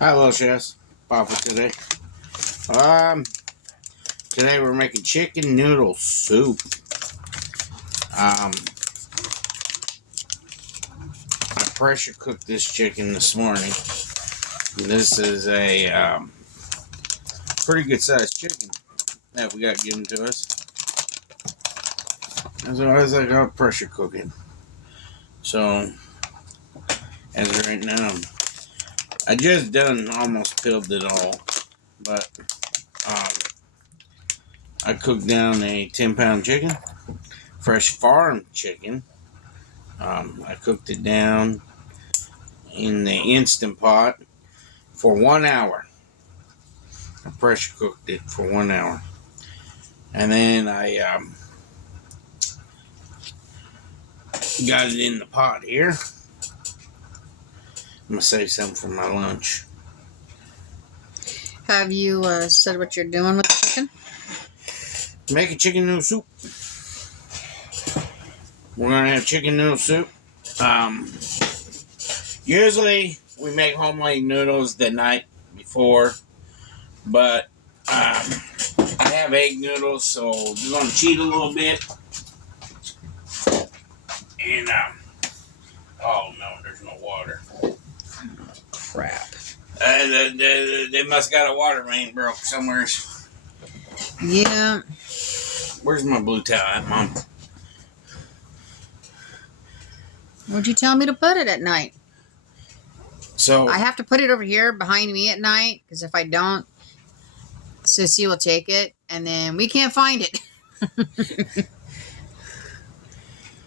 Hi, little chefs. Papa today. Today we're making chicken noodle soup. I pressure cooked this chicken this morning. This is a pretty good sized chicken that we got given to us. As I got pressure cooking. So, as of right now, I just done almost peeled it all, but I cooked down a 10-pound chicken, fresh farm chicken. I cooked it down in the Instant Pot for 1 hour. I pressure cooked it for 1 hour. And then I got it in the pot here. I'm going to save some for my lunch. Have you said what you're doing with the chicken? Make a chicken noodle soup. We're going to have chicken noodle soup. Usually we make homemade noodles the night before, but I have egg noodles, so we're going to cheat a little bit. And, oh no, there's no water. Crap. They must got a water main broke somewhere. Yeah. Where's my blue towel at, Mom? Where'd you tell me to put it at night? So I have to put it over here behind me at night, because if I don't, Sissy will take it, and then we can't find it.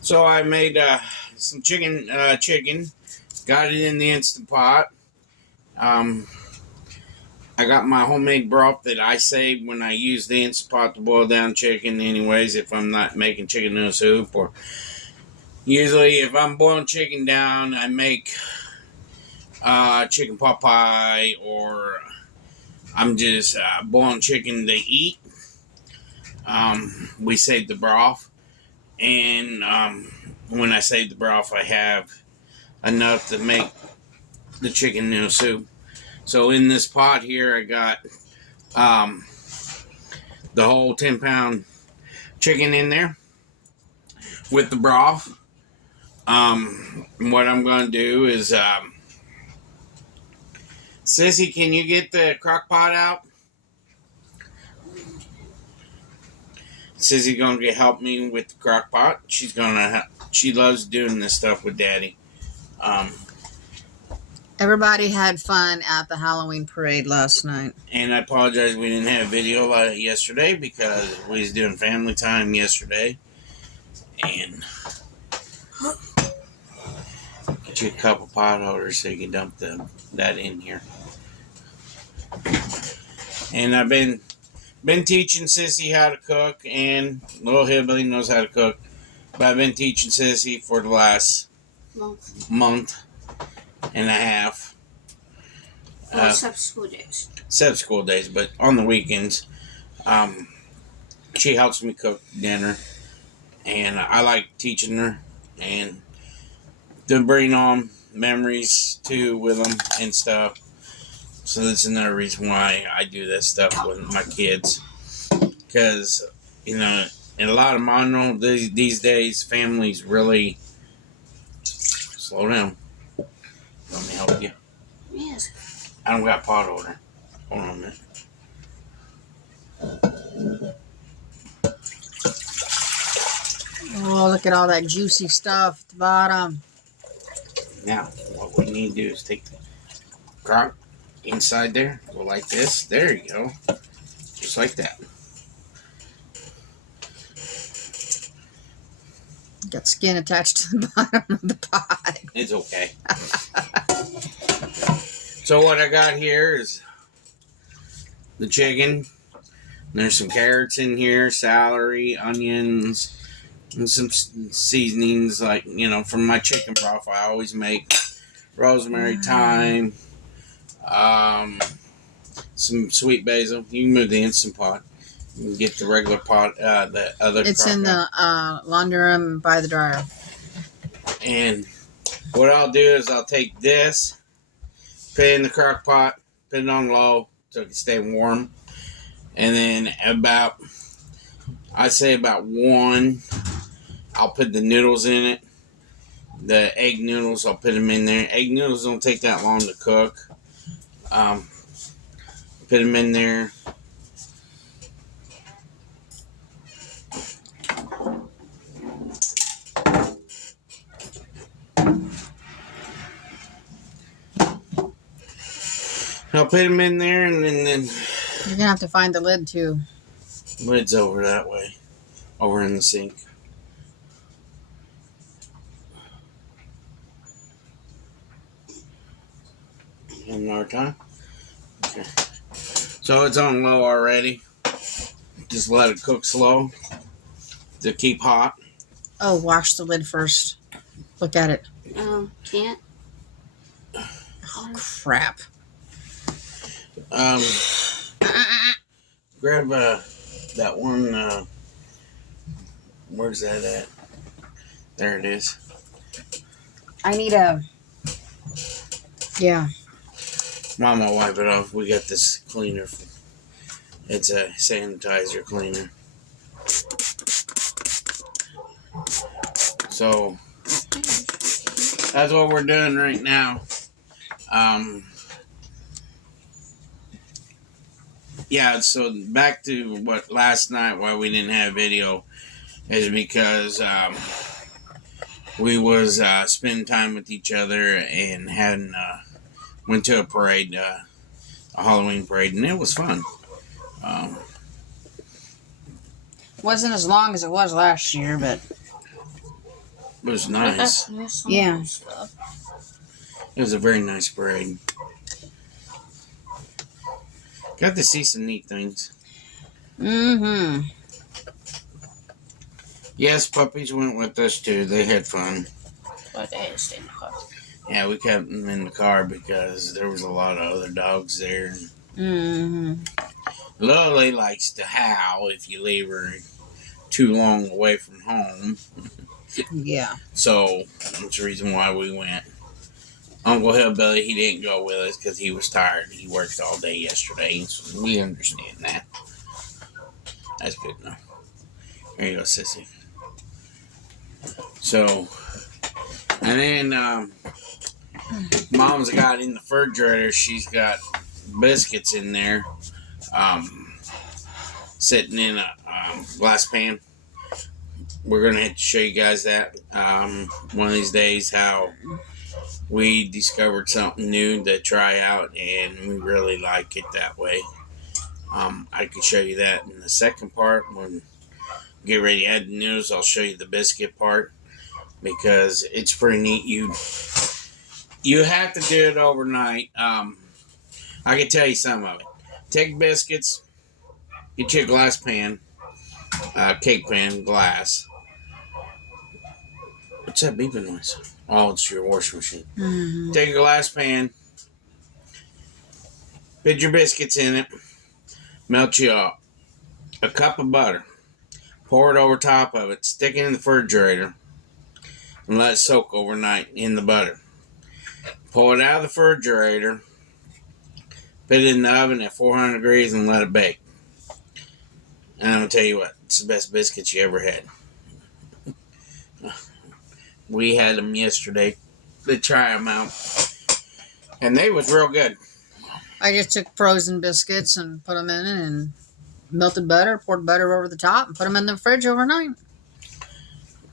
So I made some chicken, got it in the Instant Pot. I got my homemade broth that I save when I use the Instant Pot to boil down chicken anyways, if I'm not making chicken noodle soup. Or usually if I'm boiling chicken down, I make chicken pot pie, or I'm just boiling chicken to eat. We save the broth. And when I save the broth, I have enough to make the chicken noodle soup. So in this pot here, I got the whole 10-pound chicken in there with the broth. What I'm going to do is, Sissy, can you get the crockpot out? Sissy going to help me with the crockpot. She loves doing this stuff with Daddy. Everybody had fun at the Halloween parade last night. And I apologize we didn't have video yesterday because we was doing family time yesterday. And get you a couple pot holders so you can dump that in here. And I've been teaching Sissy how to cook, and little Hillbilly knows how to cook. But I've been teaching Sissy for the last month and a half. Except school days. Except school days, but on the weekends, she helps me cook dinner, and I like teaching her and to bring on memories too with them and stuff. So that's another reason why I do this stuff with my kids, because in a lot of mono these days, families really slow down. Let me help you. Yes. I don't got pot holder. Hold on a minute. Oh, look at all that juicy stuff at the bottom. Now, what we need to do is take the crock inside there, go like this. There you go. Just like that. Got skin attached to the bottom of the pot. It's okay. So what I got here is the chicken. There's some carrots in here, celery, onions, and some seasonings like, from my chicken broth. I always make rosemary, thyme, some sweet basil. You can move the Instant Pot. You can get the regular pot, the other. It's in the laundry room by the dryer. And what I'll do is I'll take this put it in the crock pot, put it on low so it can stay warm. And then I'd say about 1, I'll put the noodles in it. The egg noodles, I'll put them in there. Egg noodles don't take that long to cook. Put them in there. I'll put them in there, and then You're gonna have to find the lid too. lid's over that way, over in the sink. One more time. Okay. So it's on low already. Just let it cook slow to keep hot. Oh, wash the lid first. Look at it. Can't. Oh, crap. Grab that one. Where's that at? There it is. I need a... Yeah. Mom will wipe it off. We got this cleaner. It's a sanitizer cleaner. So that's what we're doing right now. Yeah, so back to what last night, why we didn't have video, is because we was spending time with each other and went to a parade, a Halloween parade, and it was fun. Wasn't as long as it was last year, but It was nice. Yeah. It was a very nice parade. Got to see some neat things. mm-hmm. Yes, puppies went with us too. They had fun. But they had to stay in the car. Yeah, we kept them in the car because there was a lot of other dogs there. Mm-hmm. Lily likes to howl if you leave her too long away from home. Yeah. So that's the reason why we went. Uncle Hillbilly, he didn't go with us because he was tired. He worked all day yesterday, so we understand that. That's good enough. There you go, sissy. So, and then Mom's got in the refrigerator, she's got biscuits in there, sitting in a glass pan. We're going to have to show you guys that one of these days, how we discovered something new to try out, and we really like it that way. I could show you that in the second part. When we get ready to add the noodles, I'll show you the biscuit part, because it's pretty neat. You have to do it overnight. I can tell you some of it. Take biscuits, get you a glass pan, cake pan, glass. What's that beeping noise? Oh, it's your washing machine. Mm-hmm. Take a glass pan, put your biscuits in it, melt you a cup of butter, pour it over top of it, stick it in the refrigerator, and let it soak overnight in the butter. Pull it out of the refrigerator, put it in the oven at 400 degrees, and let it bake. And I'm going to tell you what, it's the best biscuits you ever had. We had them yesterday to try them out, and they was real good. I just took frozen biscuits and put them in it and melted butter, poured butter over the top, and put them in the fridge overnight.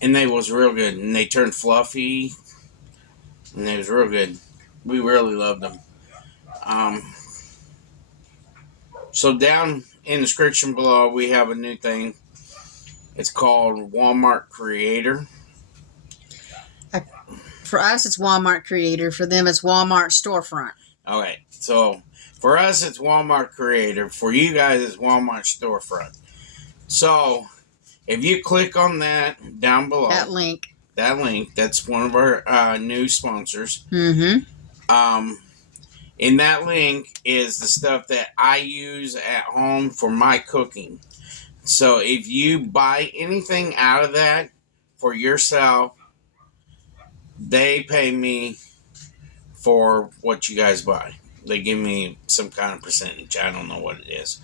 And they was real good, and they turned fluffy, and they was real good. We really loved them. So down in the description below, we have a new thing. It's called Walmart Creator. For us, it's Walmart Creator. For them, it's Walmart Storefront. Okay, so for us, it's Walmart Creator. For you guys, it's Walmart Storefront. So if you click on that down below, That link, that's one of our new sponsors. mm-hmm. In that link is the stuff that I use at home for my cooking. So if you buy anything out of that for yourself, they pay me for what you guys buy. They give me some kind of percentage. I don't know what it is.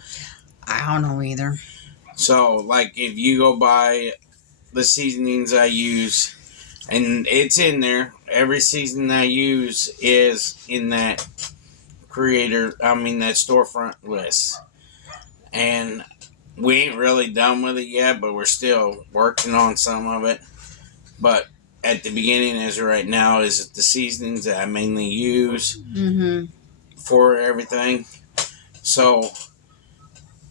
I don't know either. So, like, if you go buy the seasonings I use, and it's in there, every season I use is in that that storefront list. And we ain't really done with it yet, but we're still working on some of it. But at the beginning, as of right now, is the seasonings that I mainly use for everything. So,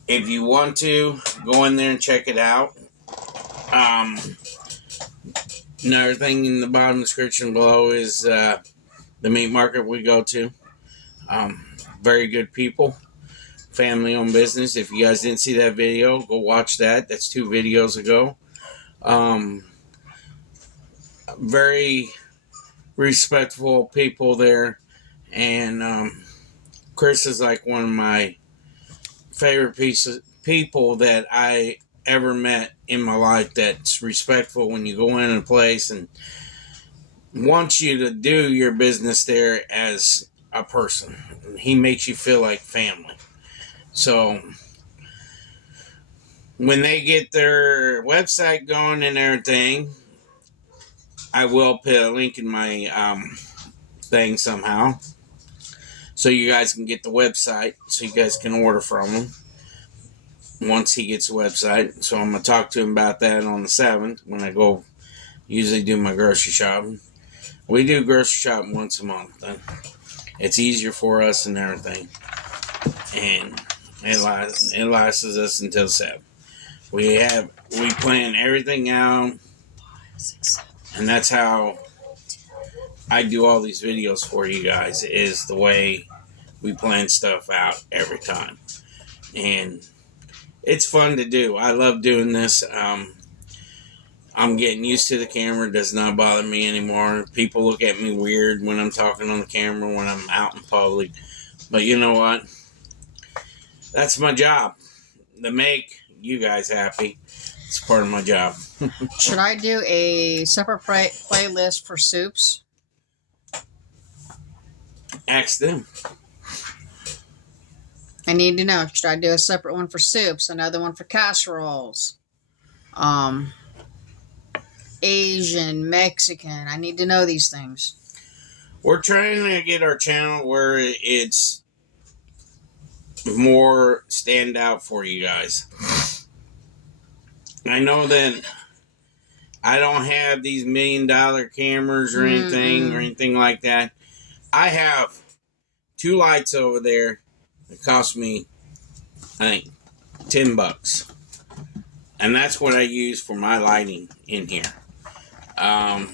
if you want to, go in there and check it out. Another thing in the bottom description below is the meat market we go to. Very good people. Family-owned business. If you guys didn't see that video, go watch that. That's 2 videos ago. Very respectful people there. And Chris is like one of my favorite people that I ever met in my life, that's respectful when you go in a place and wants you to do your business there as a person. He makes you feel like family. So when they get their website going and everything, I will put a link in my thing somehow, so you guys can get the website, so you guys can order from him once he gets the website. So I'm going to talk to him about that on the 7th when I go usually do my grocery shopping. We do grocery shopping once a month. It's easier for us and everything. And it lasts us until 7. We plan everything out, and that's how I do all these videos for you guys, is the way we plan stuff out every time. And it's fun to do. I love doing this. I'm getting used to the camera. It does not bother me anymore. People look at me weird when I'm talking on the camera, when I'm out in public. But you know what? That's my job. To make you guys happy. It's part of my job. Should I do a separate playlist for soups? Ask them. I need to know. Should I do a separate one for soups? Another one for casseroles? Asian, Mexican. I need to know these things. We're trying to get our channel where it's more stand out for you guys. I know that I don't have these $1 million cameras or anything like that. I have 2 lights over there that cost me, I think, $10. And that's what I use for my lighting in here. And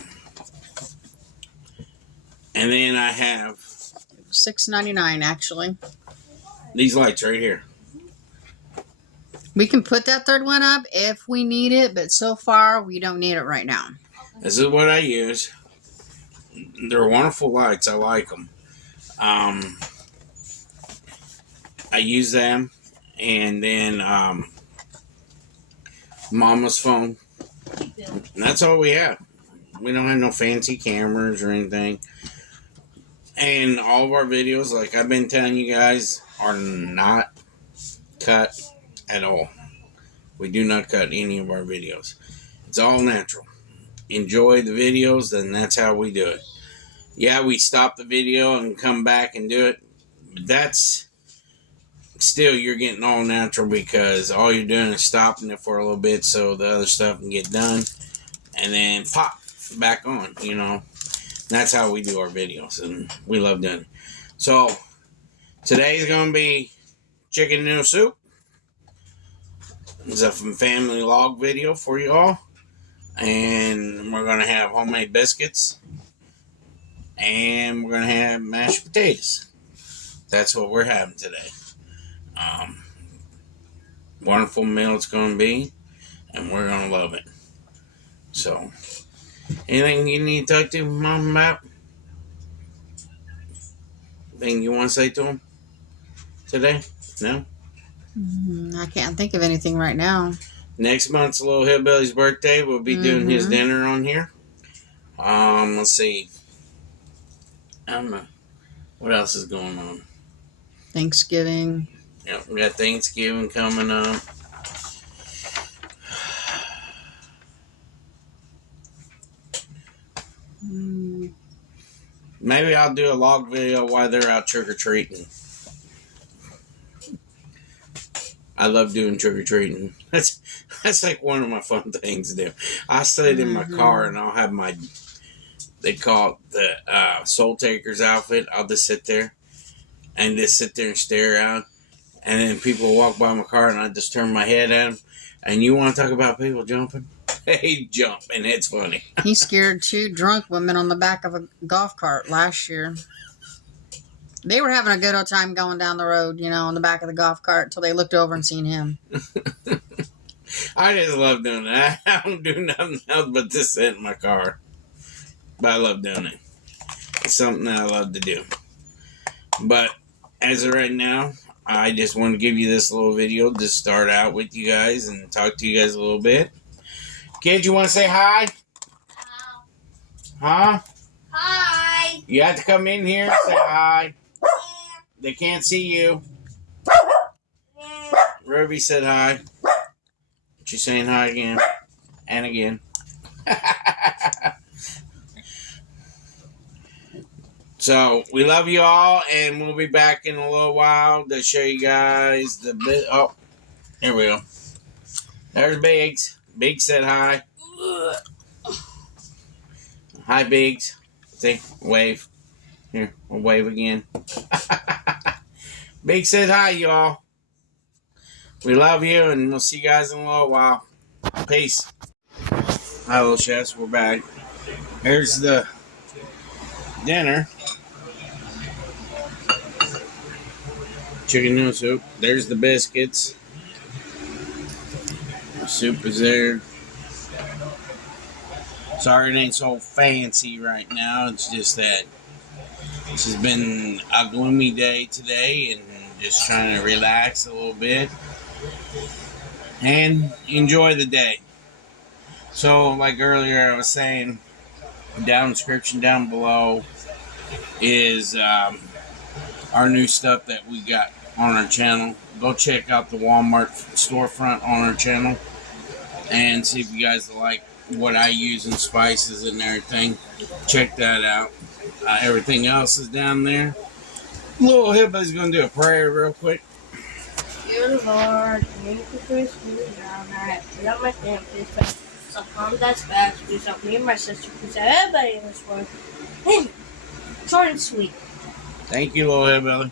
then I have $6.99 actually. These lights right here. We can put that third one up if we need it, but so far we don't need it right now. This is what I use. They're wonderful lights. I like them. I use them, and then Mama's phone. And that's all we have. We don't have no fancy cameras or anything. And all of our videos, like I've been telling you guys, are not cut at all. We do not cut any of our videos. It's all natural. Enjoy the videos, then that's how we do it. Yeah, we stop the video and come back and do it, but that's still, you're getting all natural, because all you're doing is stopping it for a little bit so the other stuff can get done, and then pop back on, you know. That's how we do our videos, and we love doing it. So today's going to be chicken noodle soup. It's a family log video for you all. And we're going to have homemade biscuits. And we're going to have mashed potatoes. That's what we're having today. Wonderful meal it's going to be. And we're going to love it. So, anything you need to talk to Mom about? Anything you want to say to him today? No? I can't think of anything right now. Next month's Little Hillbilly's birthday. We'll be doing his dinner on here. Let's see. I don't know. What else is going on? Thanksgiving. Yep, we got Thanksgiving coming up. Maybe I'll do a log video while they're out trick-or-treating. I love doing trick-or-treating. That's like one of my fun things to do. I sit in my car and I'll have my, they call it the Soul Taker's outfit. I'll just sit there and stare out. And then people walk by my car and I just turn my head at them. And you want to talk about people jumping? They jump, and it's funny. He scared 2 drunk women on the back of a golf cart last year. They were having a good old time going down the road, you know, on the back of the golf cart until they looked over and seen him. I just love doing that. I don't do nothing else but just sit in my car. But I love doing it. It's something that I love to do. But as of right now, I just want to give you this little video to start out with you guys and talk to you guys a little bit. Kids, you want to say hi? Huh? Hi. You have to come in here and say hi. They can't see you. Ruby said hi. She's saying hi again. And again. So, we love you all, and we'll be back in a little while to show you guys the bit. Oh, here we go. There's Biggs. Biggs said hi. Hi, Biggs. See, wave. Here, we'll wave again. Biggs said hi, y'all. We love you, and we'll see you guys in a little while. Peace. Hi, little chefs. We're back. Here's the dinner. Chicken noodle soup. There's the biscuits. The soup is there. Sorry it ain't so fancy right now. It's just that this has been a gloomy day today and just trying to relax a little bit and enjoy the day. So, like earlier I was saying, down description down below is our new stuff that we got on our channel. Go check out the Walmart storefront on our channel and see if you guys like what I use in spices and everything. Check that out. Everything else is down there. Little Hibba's gonna do a prayer real quick. Dear Lord, thank you for this food now. I have to up my family. Please so calm that's bad. Please help me and my sister. Please help everybody in this world. Hey, short and sweet. Thank you, little Hillbilly.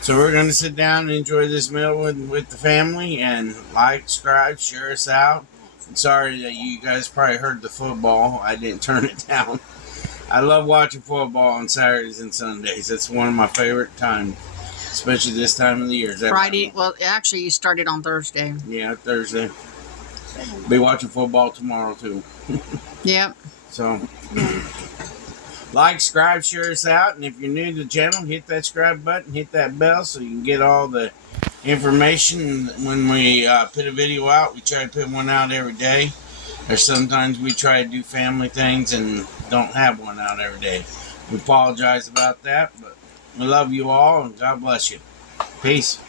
So we're going to sit down and enjoy this meal with the family and like, subscribe, share us out. I'm sorry that you guys probably heard the football. I didn't turn it down. I love watching football on Saturdays and Sundays. It's one of my favorite times, especially this time of the year. Friday, well, actually, you started on Thursday. Yeah, Thursday. Be watching football tomorrow, too. Yep. So, like, subscribe, share us out, and if you're new to the channel, hit that subscribe button, hit that bell so you can get all the information when we put a video out. We try to put one out every day. Or sometimes we try to do family things and don't have one out every day. We apologize about that, but we love you all, and God bless you. Peace.